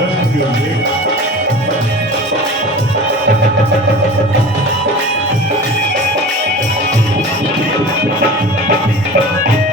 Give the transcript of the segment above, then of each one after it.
Thank you.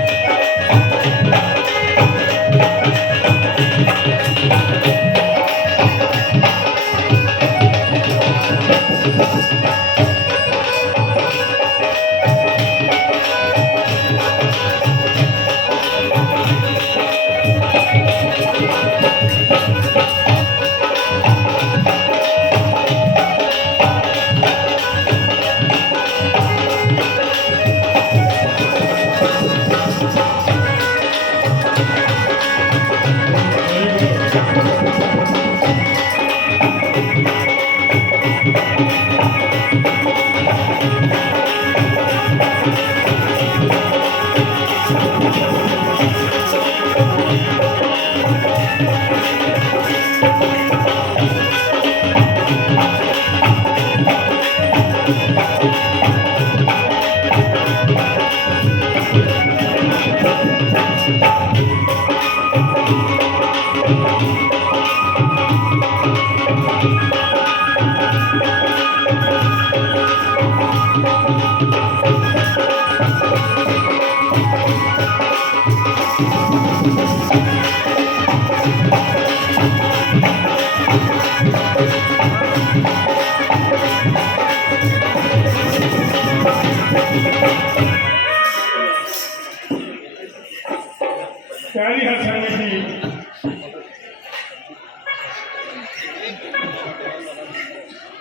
सारी हसन थी।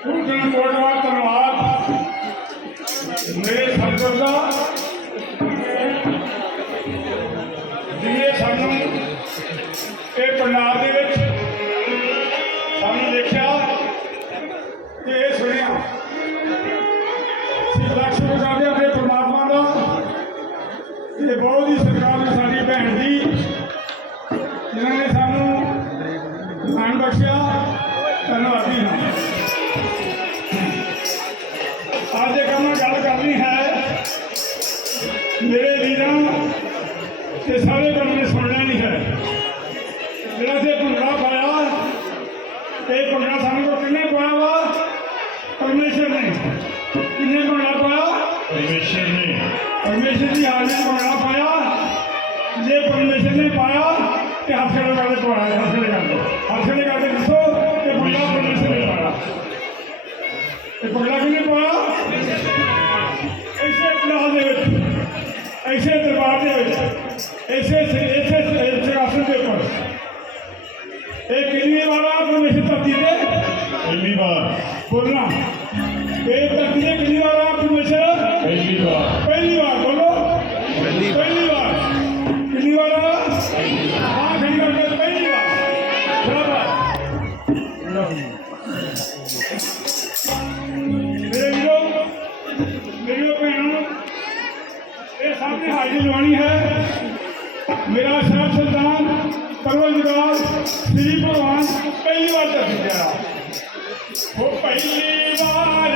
उस कोटवा धन्यवाद मेरे संगत का जिन्हें एक पंडाल ਇਹ ਭੰਗੜਾ ਸਾਨੂੰ ਕੋਲ ਕਿੰਨੇ ਪਾਇਆ ਵਾ ਪਰਮੇਸ਼ਰ ਨੇ ਕਿੰਨੇ ਭੰਗੜਾ ਪਾਇਆ ਪਰਮੇਸ਼ਰ ਨੇ ਪਰਮੇਸ਼ਰ ਦੀ ਹਾਜ਼ਰੀ ਬਣਾ ਪਾਇਆ ਜੇ ਪਰਮੇਸ਼ਰ ਨੇ ਪਾਇਆ ਤੇ ਹੱਥ ਖੜੇ ਕਰਕੇ ਪਾਇਆ ਹੱਥ ਖੜੇ ਕਰ ਦੋ ਹੱਥ ਖੜੇ ਕਰਕੇ ਦੱਸੋ ਕਿ ਬੰਦਾ ਪਰਮੇਸ਼ਰ ਨੇ ਪਾਇਆ ਤੇ ਪਗਲਾ ਕਿਹਨੇ ਪਾਇਆ ਇਸੇ ਪਲਾਸ ਦੇ ਵਿੱਚ ਐਸੇ ਦਰਬਾਰ ਦੇ ਵਿੱਚ ने हाजिर लवानी है। मेरा सब सुल्तान परवरदिगार श्री भगवान, पहली बार दर्शन करा वो पहली बार